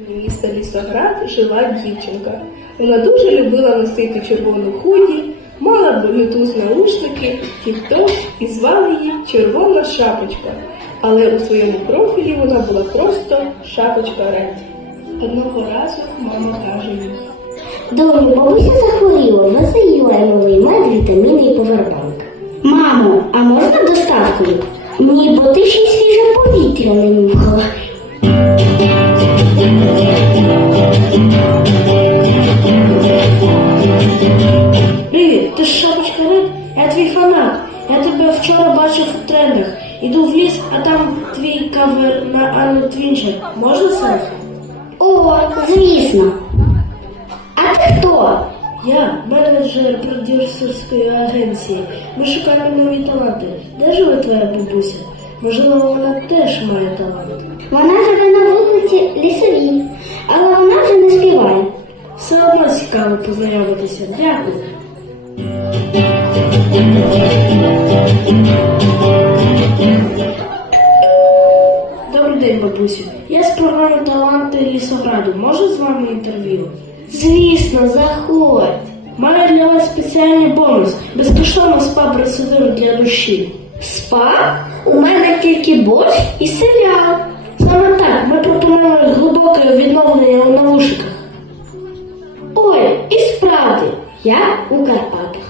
Міста Лісоград жила дівчинка. Вона дуже любила носити червону худі, мала блютуз-наушники, тік-ток і звали її Червона Шапочка. Але у своєму профілі вона була просто Шапочка Ред. Одного разу мама каже їй: Доню, бабуся захворіла, вези їй лаймовий мед, вітаміни і повербанк. Мамо, а можна доставкою? Ні, бо ти ще й свіже повітря не нюхала. Привіт, ти ж Шапочка Ред? Я твій фанат. Я тебе вчора бачив у трендах. Іду в ліс, а там твій кавер на Анну Твінчер. Можна селфі? О, звісно. А ти хто? Я менеджер продюсерської агенції. Ми шукаємо нові таланти. Де живе твоя бабуся? Можливо, вона теж має талант. Вона живе на вулиці Лісовій, але вона вже не співає. Все одно цікаво познайомитися. Дякую. Добрий день, бабусю. Я з програми «Таланти Лісограду». Можу з вами інтерв'ю? Звісно, заходь. Маю для вас спеціальний бонус. Безкоштовно спа-процедуру для душі. Спа? У мене тільки борщ і серіал. Саме так, ми пропонуємо глибоке відновлення у навушниках. Ой, і справді, я у Карпатах.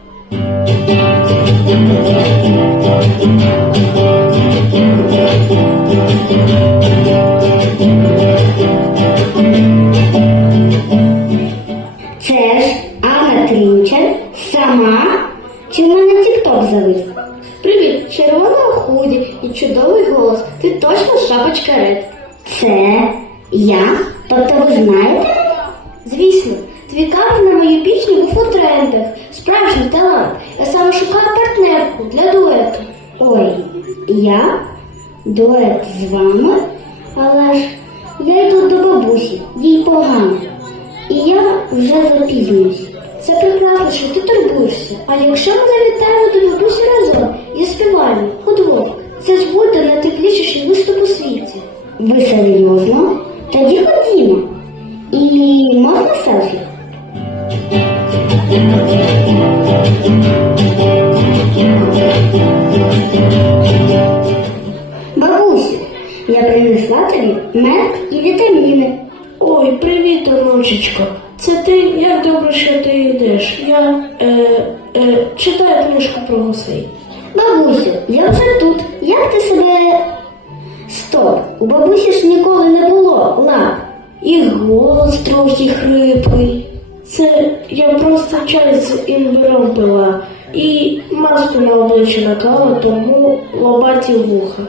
Це ж Анна Твінчер сама? Чи в мене тік-ток завис? Привіт, червона худі і чудовий голос. Ти точно Шапочка Ред? Це я? Тобто ви знаєте? Звісно, твій кавер на мою пісню був у трендах. Справжній талант. Я саме шукаю партнерку для дуету. Ой, я? Дует з вами? Але ж я йду до бабусі, їй погано. І я вже запізнююсь. Це прекрасно, що ти турбуєшся. А якщо ми завітаємо до бабусі разом і співаємо удвох, це ж буде найтепліший виступ у світі. Ви серйозно? Тоді ходімо. І можна селфі? Бабусю, я принесла тобі мед і вітаміни. Ой, привіт, онучечко. Це ти? Як добре, що ти йдеш. Я читаю книжку про гусей. Бабусю, я вже тут. Як ти себе... Стоп, у бабусі ж ніколи не було лап. І голос трохи хриплий. Це я просто чай з імбиром пила і маску на обличчя наклала, тому лобаті вуха.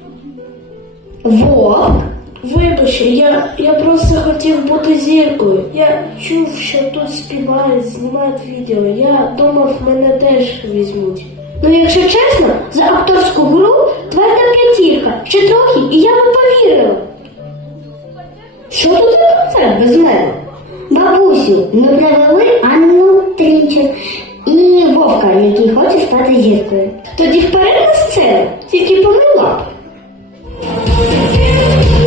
Вовк? Вибач, я просто хотів бути зіркою. Я чув, що тут співають, знімають відео. Я думав, мене теж візьмуть. Ну, якщо чесно, за акторську гру тверда п'ятірка. Ще трохи, і я би повірила. Що тут за концерт без мене? Бабусю, ми привели Анну Твінчер і Вовка, який хоче стати зіркою. Тоді вперед на сцену, тільки помий лапи.